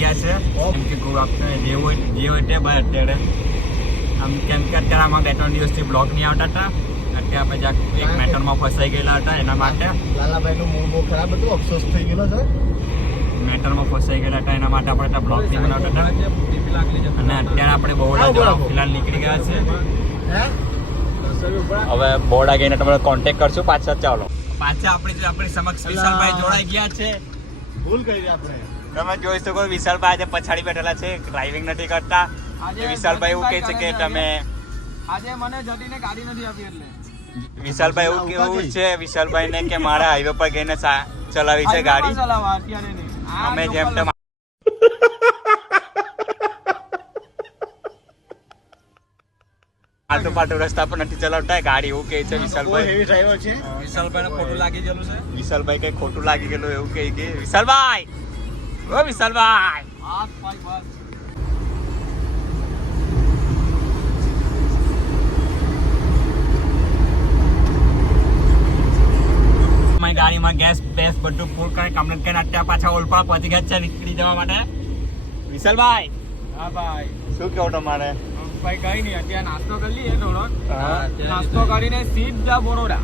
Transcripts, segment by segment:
ગયા છે કેમ કે કોઈ આપણે જે હોય તે ભાઈ અત્યારે આમ કેમ કે અત્યારે આમાં 2-3 દિવસથી બ્લોગ નહીં આવતા હતા. અત્યારે આપણે જ્યાં એક મેટરમાં ફસાઈ ગયેલા હતા એના માટે લાલાભાઈનું મૂડ બહુ ખરાબ હતું, અફસોસ થઈ ગયેલો છે. મેટરમાં ફસાઈ ગયેલા હતા એના માટે આપણે બ્લોગ નહીં બનાવતા હતા. અને અત્યારે આપણે બહોળા જવા ફિલહાલ નીકળી ગયા છે. હવે બહોળા ગઈને તમારે કોન્ટેક્ટ કરશું પાછા. ચાલો પાછા આપણી સમક્ષ વિશાલભાઈ જોડાઈ ગયા છે. ભૂલ કરી આપણે. તમે જોઈ શકો વિશાલભાઈ આજે પછાડી બેઠેલા છે, ડ્રાઇવિંગ નથી કરતા. વિશાલભાઈ એવું કહે છે કે તમે આજે મને જટીને ગાડી નથી આપી એટલે વિશાલભાઈ એવું કેવું છે વિશાલભાઈ ને કે મારા હાઈવે પર ગઈને ચલાવી છે ગાડી. અમે જેમ તેમ આલટુ પાલટુ રસ્તા પર નથી ચલાવતા ગાડી, એવું કહે છે વિશાલભાઈ. હેવી ડ્રાઈવર છે. વિશાલભાઈને ખોટું લાગી ગયેલું છે. વિશાલભાઈ કઈ ખોટું લાગી ગયેલું એવું કહે કે વિશાલભાઈ ઓ વિશાલભાઈ ગાડીમાં ગેસ બેસ બધું ફૂલ કરી કમ્પ્લીટ કરીને અત્યારે પાછા ઓલપા પહોંચી ગયા છે નીકળી જવા માટે. વિશાલભાઈ હા ભાઈ શું કેવું તમારે? ભાઈ કઈ નહીં, અત્યારે નાસ્તો કરી લઈએ થોડોક. નાસ્તો કરીને સીધા બરોડા.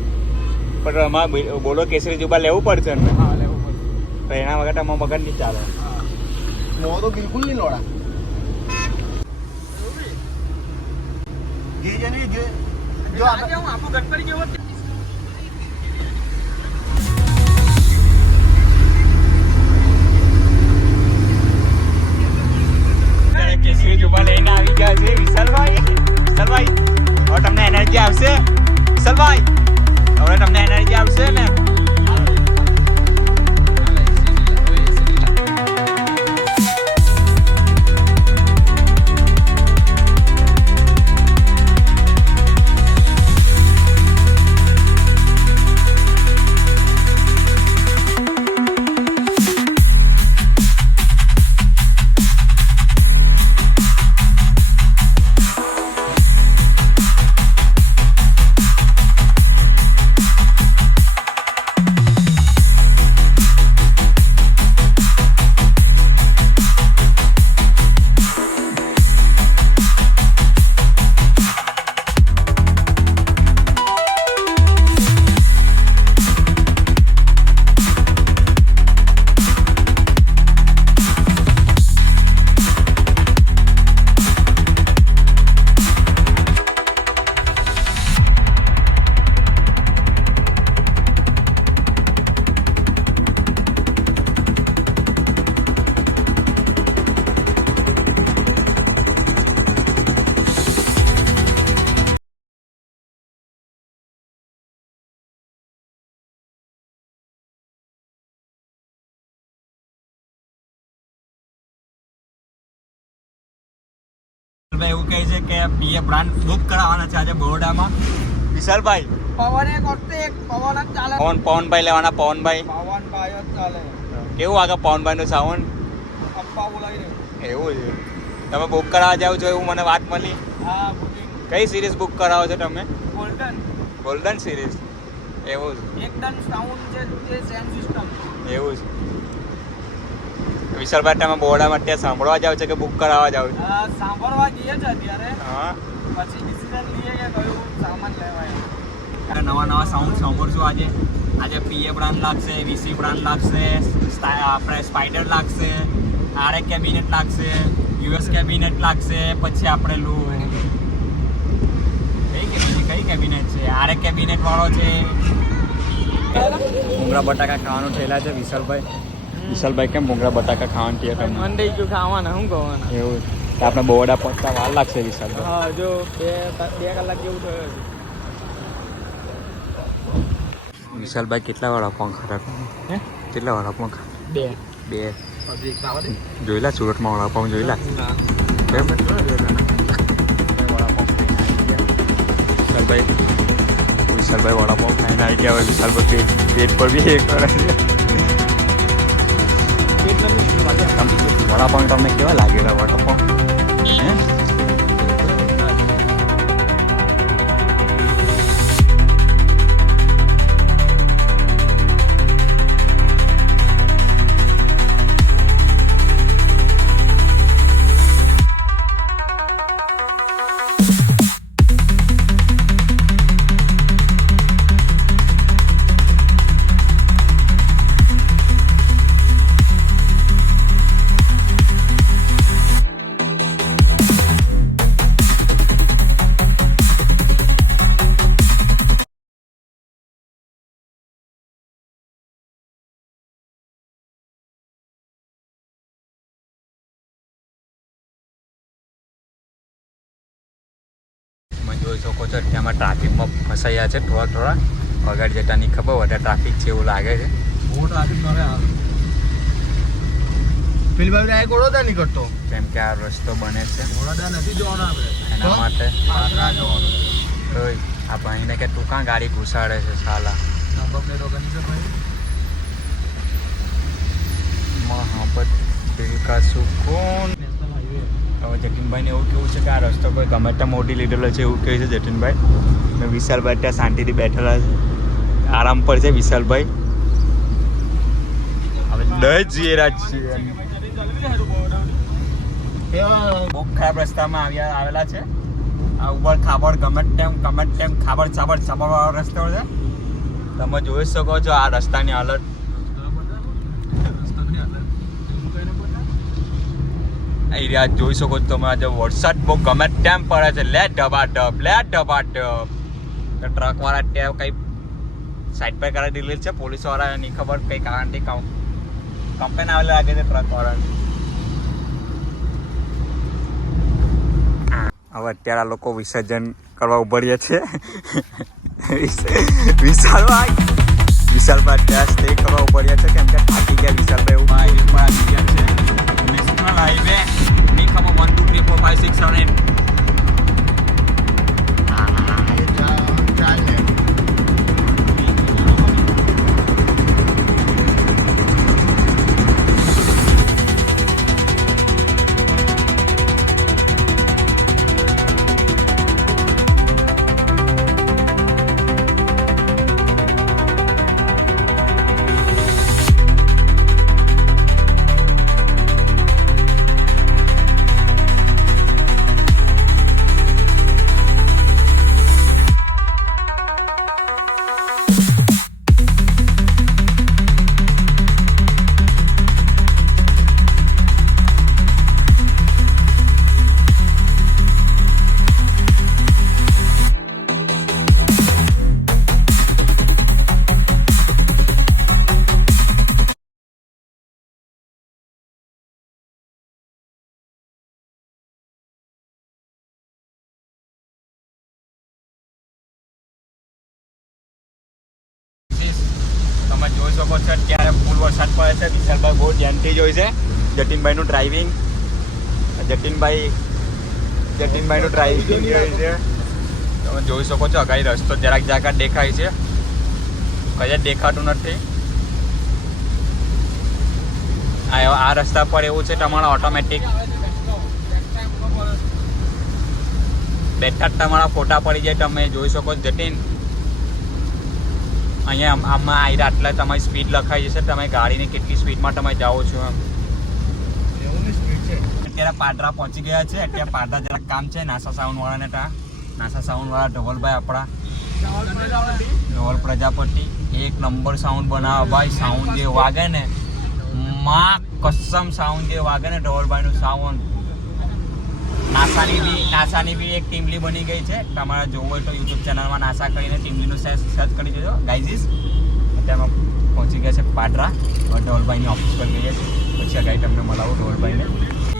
પણ અમારે બોલો કેસરી જુબા લેવું પડશે ને? હા લેવું પડશે. તો એના વગર અમારે મગજ નહીં ચાલે. મો તો બિલકુલ નહીં લોડા. જો આજે હું આપું ગણપતિ જેવો કેસરી જુબા લઈને આવી ગયા છે વિશાલભાઈ. વિશાલભાઈ હવે તમને એનર્જી આવશે? વિશાલભાઈ હવે તમને એનર્જી આવશે ને? એવું કહે છે કે પીએ બ્રાન્ડ બુક કરાવવાના છે આજે બરોડામાં. વિશાલભાઈ પવન એક વખતે એક પવન જ ચાલે. પવનભાઈ લેવાના. પવનભાઈ પવનભાઈ જ ચાલે. કેવું આગળ પવનભાઈ નું સાઉન્ડ અપ્પા બોલાવી દે. એવું છે. તમે બુક કરાવવા જાવ છો એવું મને વાત મળી. હા બુકિંગ. કઈ સિરીઝ બુક કરાવો છો તમે? ગોલ્ડન. Golden series. એવું છે. એકદમ સાઉન્ડ છે તે સેન્ડ સિસ્ટમ. એવું છે. વિશાલભાઈ તમે બરોડામાં ત્યાં સાંભળવા જાવ છે કે બુક કરાવવા જાવ છો? સાંભળવા જઈએ છે અત્યારે. હા પછી ડિસિઝન લઈએ કે કયું સામાન લેવાય. નવા સાઉન્ડ સાંભળશું આજે. આજે પીએ બ્રાન્ડ લાગશે, વીસી બ્રાન્ડ લાગશે, આપણે સ્પાઈડર લાગશે, આરએ કેબિનેટ લાગશે, યુએસ કેબિનેટ લાગશે. પછી આપણે કઈ કેબિનેટ છે? આરએ કેબિનેટ વાળો છે. ભૂંગળા બટાકા ખાવાનું થયેલા છે વિશાલભાઈ. વિશાલભાઈ કેમ ભૂંગળા બટાકા ખાવાનું થયા તમને? મંડી ગયું ખાવાના શું કહેવાના. એવું આપણે બરોડા પહોંચતા વાર લાગશે વિશાલભાઈ. હા જો બે કલાક જેવું થયું છે. વિશાલભાઈ કેટલા વડાપાઉં ખાધા? હે કેટલા વડાપાઉં ખાધા? બે જોયેલા સુરતમાં વડાપાઉં જોયેલા? કેમ વિશાલભાઈ વડાપાઉં ખાઈને આવી ગયા. હવે વિશાલભાઈ પેટ પર બી એક કરે છે. વડાપાઉં તમને કેવા લાગેલા વડાપાઉં? હે જોઈ શકો છો અત્યારમાં ટ્રાફિકમાં ફસાયા છે થોડા આગળ જતા નહીં ખબર વધારે ટ્રાફિક છે એવું લાગે છે. બહુ ટ્રાફિક નડે હાલ. પેલી બાજુ ડાયરેક્ટ વડોદરા નીકળતો. કેમ કે આ રસ્તો બને છે વડોદરા નથી જવાનું આપણે. એના તો? માટે પાદરા જવાનું. ઓય, આ ભાઈને કે તું કાં ગાડી ઘુસાડે છે સાલા. નંબર પ્લેટો કરી છે ભાઈ. મોહબ્બત દિલ કા સુકૂન. National highway. હવે જતીનભાઈને એવું કેવું છે કે આ રસ્તો કોઈ ગમે ત્યાં મોટી લીધેલો છે એવું કહે છે જતીનભાઈ. ને વિશાલભાઈ ત્યાં શાંતિથી બેઠેલા છે, આરામ પર છે વિશાલભાઈ. હવે દસ જઈએ રાજ છે. બહુ ખરાબ રસ્તામાં આવેલા છે. આ ઉપર ખાબડ ગમે તેમ ખાબડ છાબડ વાળો રસ્તો છે. તમે જોઈ શકો છો આ રસ્તાની હાલત. એરિયા જોઈ શકો છો તમે. આજે વરસાદ બહુ ગમે તેમ પડે છે. લે ડબાડબ ટ્રક વાળા ત્યાં કઈ સાઈડ પર કરાવી દીધેલી છે પોલીસ વાળા. ની ખબર કઈ કારણથી કમ્પ્લેન આવેલી લાગે છે ટ્રક વાળાની. હવે અત્યારે આ લોકો વિસર્જન કરવા ઉભર્યા છે. વિશાલભાઈ અત્યારે સ્ટે કરવા ઉભર્યા છે કેમ કે થાકી ગયા વિશાલભાઈ. એવું આવી ગયા છે નેશનલ હાઈવે ની ખબર 1 2 3 4 5 6 7 8. ચાલ ને. તમે જોઈ શકો છો અત્યારે ફૂલ વરસાદ પડે છે. વિશાલભાઈ બહુ ધ્યાનથી જોઈ છે જતીનભાઈનું ડ્રાઇવિંગ. જતીનભાઈનું ડ્રાઇવિંગ જોઈ છે. તમે જોઈ શકો છો અગાડી રસ્તો જરાક દેખાય છે, કઈ દેખાતું નથી. આ રસ્તા પર એવું છે તમારા ઓટોમેટિક બેઠા તમારા ફોટા પડી જાય. તમે જોઈ શકો જતીન અહીંયા આમાં આવીને આટલા તમારી સ્પીડ લખાઈ જશે. તમે ગાડીની કેટલી સ્પીડમાં તમે જાઓ છો એમ. એવની સ્પીડ છે. અત્યારે પાદરા પહોંચી ગયા છે. અત્યારે પાદરા જરાક કામ છે નાસા સાઉન્ડ વાળાને. નાસા સાઉન્ડ વાળા ધવલભાઈ આપણા ધવલ પ્રજાપતિ એક નંબર સાઉન્ડ બનાવે ભાઈ. સાઉન્ડ જે વાગે ને માં કસમ સાઉન્ડ જે વાગે ને ધવલભાઈનું સાઉન્ડ. નાસાની બી એક ટીમલી બની ગઈ છે. તમારે જોવું હોય તો યુટ્યુબ ચેનલમાં નાસા કરીને ટીમલીનું સર્ચ કરી દેજો ગાઈઝીસ. અત્યારમાં પહોંચી ગયા છે પાદરા. ધવલભાઈની ઓફિસ પર ગઈએ છીએ. પછી આગળ તમને મળાવું ધવલભાઈને.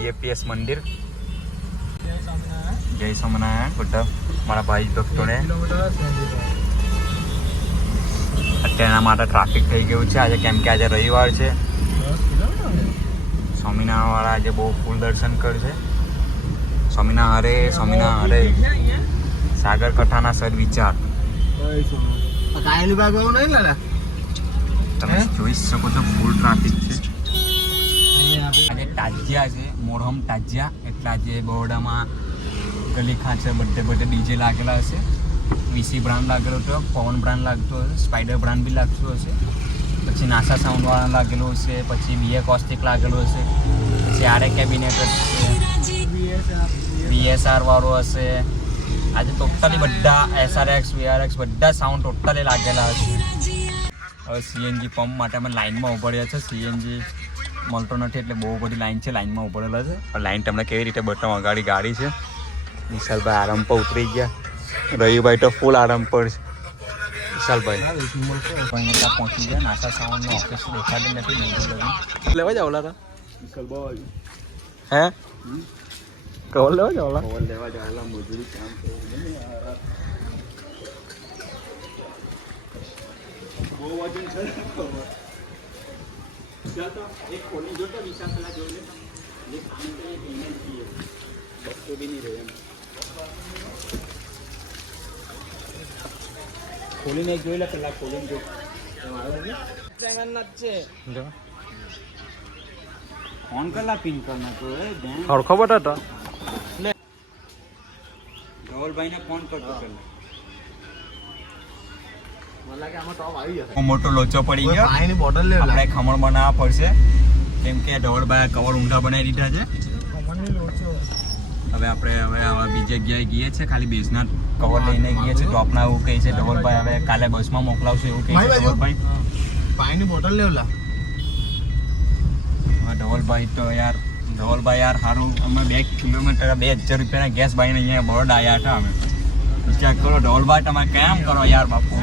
EAPS મંદિર. જય સ્વામિનારાયણ બધા મારા ભાઈ ભક્તોને. અત્યારના માટે ટ્રાફિક થઈ ગયું છે આજે કેમ કે આજે રવિવાર છે. સ્વામિનારાયણ વાળા આજે બહુ ફૂલ દર્શન કરશે. સ્વામિનારાયણ હરે સાગર કથાના સદવિચાર. કાયલી બાગ એવું નહીં લાલા. તમે જોઈ શકો છો ફૂલ ટ્રાફિક છે. આજે તાજિયા છે, મોરહમ તાજિયા. એટલે આજે બરોડામાં ગલી ખાંચે બધે ડીજે લાગેલા હશે. વીસી બ્રાન્ડ લાગેલો હતો, પવન બ્રાન્ડ લાગતો હશે, સ્પાઈડર બ્રાન્ડ બી લાગતું હશે. પછી નાસા સાઉન્ડ વાળા લાગેલો હશે, પછી BA કોસ્ટિક લાગેલો હશે, પછી આરે કેબિનેટ હશે, VSR વાળો હશે. આજે ટોટલી બધા SRX VRX બધા સાઉન્ડ ટોટલી લાગેલા હશે. હવે CNG પંપ માટે અમે લાઇનમાં ઉભર્યા છે. CNG મળતો નથી એટલે બહુ બધી લાઈન છે. લાઇનમાં ઉભરેલા છે. લાઈન તમને કેવી રીતે બતાવું. અગાડી ગાડી છે. વિશાલભાઈ આરામ પર ઉતરી ગયા. રવિભાઈ તો ફૂલ આરામ પર છે. વિશાલભાઈ અહીંયા પહોંચી ગયા. નાસા સાઉન્ડનો ઓફિસ દેખાડી નથી. લેવા જાવ લારા હે કવર લેવા જાવ કવર લેવા જાયેલા મજૂરી કામ બહુ વજન છે ચાલ તો એક ખોલી જો તો વિશાલ પેલા જોઈ લે જે કામ કરે પેમેન્ટ કીએ બસો બી નહીં રહે એમ ખોલીને એક જોઈ લે પેલા ખોલીને જો ફોન કરલા પિન કરના તો હરખો બટાટા ધવલભાઈને ફોન કરતો પેલા મને લાગે આમાં ટોપ આવી જશે મોટો લોચો પડી ગયો પાણીની બોટલ લે આપણે ખમણ બનાવવા પડશે કેમ કે ધવલભાઈ કવર ઊંધા બનાવી દીધા છે હવે આપણે બીજી જગ્યાએ ગઈએ છીએ ખાલી બેસના કવર લઈને ગઈએ છીએ ટોપના એવું કહે છે ધવલભાઈ હવે કાલે બસમાં મોકલાવશું એવું કહે છે ધવલભાઈ પાણીની બોટલ લેવલા ધવલભાઈ તો યાર સારું અમે 2 કિલોમીટર 2000 રૂપિયાના ગેસ બાઈને અહીંયા બરોડ આવ્યા હતા અમે વિચાર કરો ધવલભાઈ તમે કેમ કરો યાર બાપુ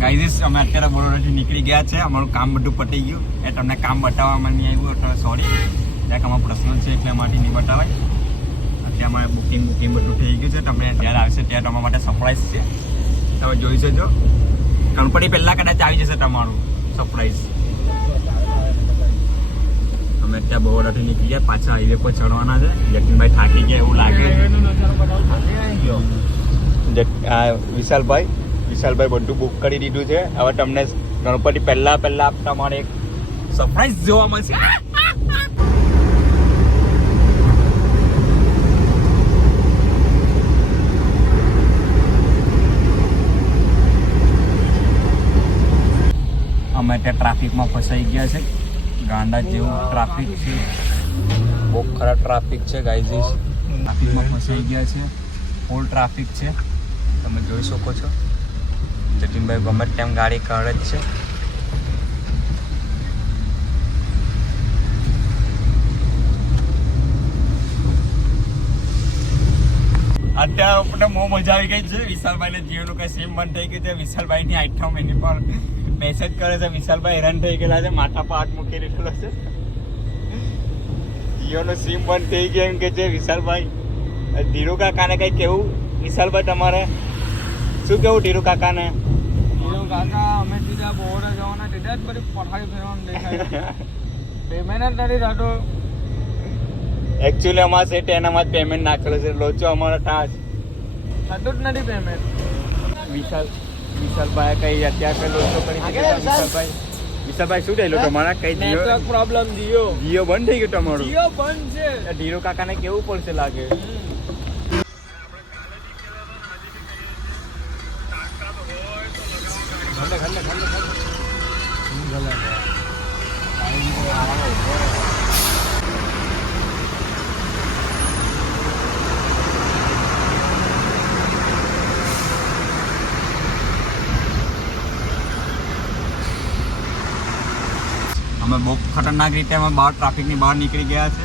ગાઈઝ અમે અત્યારે બરોડાથી નીકળી ગયા છે અમારું કામ બધું પતી ગયું એ તમને કામ બતાવવામાં નહીં આવ્યું એટલે સોરી ત્યાં અમારો પર્સનલ છે એટલે માટે નહીં બતાવાય અત્યારે અમારે બુકિંગ બધું થઈ ગયું છે તમને જ્યારે આવશે ત્યારે તમારા માટે સરપ્રાઈઝ છે તમે જોઈ શકજો ગણપતિ પહેલાં કદાચ આવી જશે તમારું સરપ્રાઈઝ અમે ત્યાં બરોડાથી નીકળી ગયા પાછા હાઈવે પર ચડવાના છે જતીનભાઈ થાકી ગયા એવું લાગે છે વિશાલભાઈ બધું બુક કરી દીધું છે હવે તમને ગણપતિ પહેલા તમારે એક સરપ્રાઈઝ જોવા મળશે અમે ત્યાં ટ્રાફિકમાં ફસાઈ ગયા છે ગાંડા જેવું ટ્રાફિક છે બહુ ખરાબ ટ્રાફિક છે ગાઈઝ ટ્રાફિકમાં ફસાઈ ગયા છે ફૂલ ટ્રાફિક છે તમે જોઈ શકો છો જતીનભાઈ ગમે તેમ ગાડી કાઢે જ છે અત્યારે આપણે બહુ મજા આવી ગઈ છે વિશાલભાઈને જીઓનું કઈ સિમ બંધ થઈ ગયું છે વિશાલભાઈની આઈટમ એની પર મેસેજ કરે છે વિશાલભાઈ હેરાન થઈ ગયેલા છે માથા પર હાથ મૂકી રહેલો છે જીઓનું સિમ બંધ થઈ ગયું એમ કે છે વિશાલભાઈ ધીરુ કાકાને કઈ કેવું વિશાલભાઈ તમારે શું કેવું ધીરુ કાકાને કાકા અમે સીધા બહોળા જવાના સીધા જ બધી પઠાઈ ફેરવાનું દેખાય પેમેન્ટ જ નથી થતું એકચ્યુઅલી અમારા સેટ એનામાં જ પેમેન્ટ નાખેલો છે લોચો અમારા ટાસ થતું જ નથી પેમેન્ટ વિશાલભાઈ કઈ અત્યારે લોચો કરી વિશાલભાઈ શું થયેલું તમારા કઈ નેટવર્ક પ્રોબ્લેમ જીઓ બંધ થઈ ગયું તમારું જીઓ બંધ છે ધીરુ કાકાને કેવું પડશે લાગે અમે બહુ ખતરનાક રીતે અમે બહાર ટ્રાફિકની બહાર નીકળી ગયા છે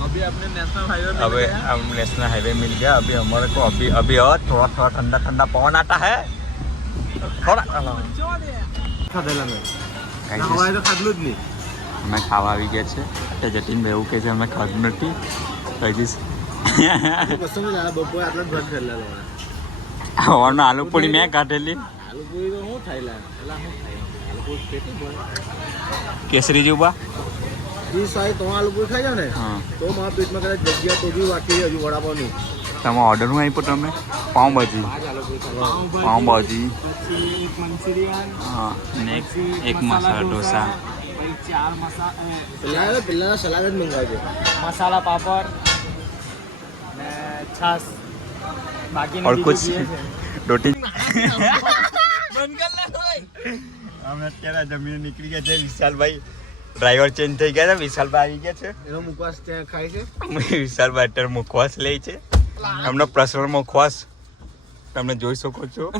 अभी अपने नेशनल हाईवे अभी हम नेशनल हाईवे मिल गया अभी हमारे को अभी और थोड़ा ठंडा पवन आता है थोड़ा ખાધેલા મેં હવાએ તો ખાધલું જ નહીં અમે ખાવા આવી ગયા છે એટલે જતીનભાઈ એવું કહે છે અમે ખાધું નથી કહીશ બસો માં જરા બપોરે આટલા જ ભર કરેલા સવારનો આલુ પૂરી મેં કાઢેલી આલુ પૂરી તો શું થાયલા પેલા શું થાય આલુ પૂરી પેટી ભરે કેસરી જેવું ઈ સાહેબ તમે આલુ પૂરી ખાઈ જાવ ને હા તો મારા પેટમાં કદાચ જગ્યા તો બી વાકી હજુ વડાપાવની તમે ઓર્ડરમાં આપ્યો તમે પાઉંભાજી આલુ પૂરી ખાવા પાઉંભાજી પછી એક મંચુરિયન હા ને એક મસાલા ઢોસા પછી 4 પેલા સલાડ જ મંગાવજો મસાલા પાપડ ને છાસ બાકી और कुछ रोटी અમે અત્યારે જમીને નીકળી ગયા છે વિશાલભાઈ ડ્રાઈવર ચેન્જ થઈ ગયા છે વિશાલભાઈ આવી ગયા છે એનો મુખવાસ ત્યાં ખાય છે વિશાલભાઈ અત્યારે મુખવાસ લે છે એમનો પર્સનલ મુખવાસ તમે જોઈ શકો છો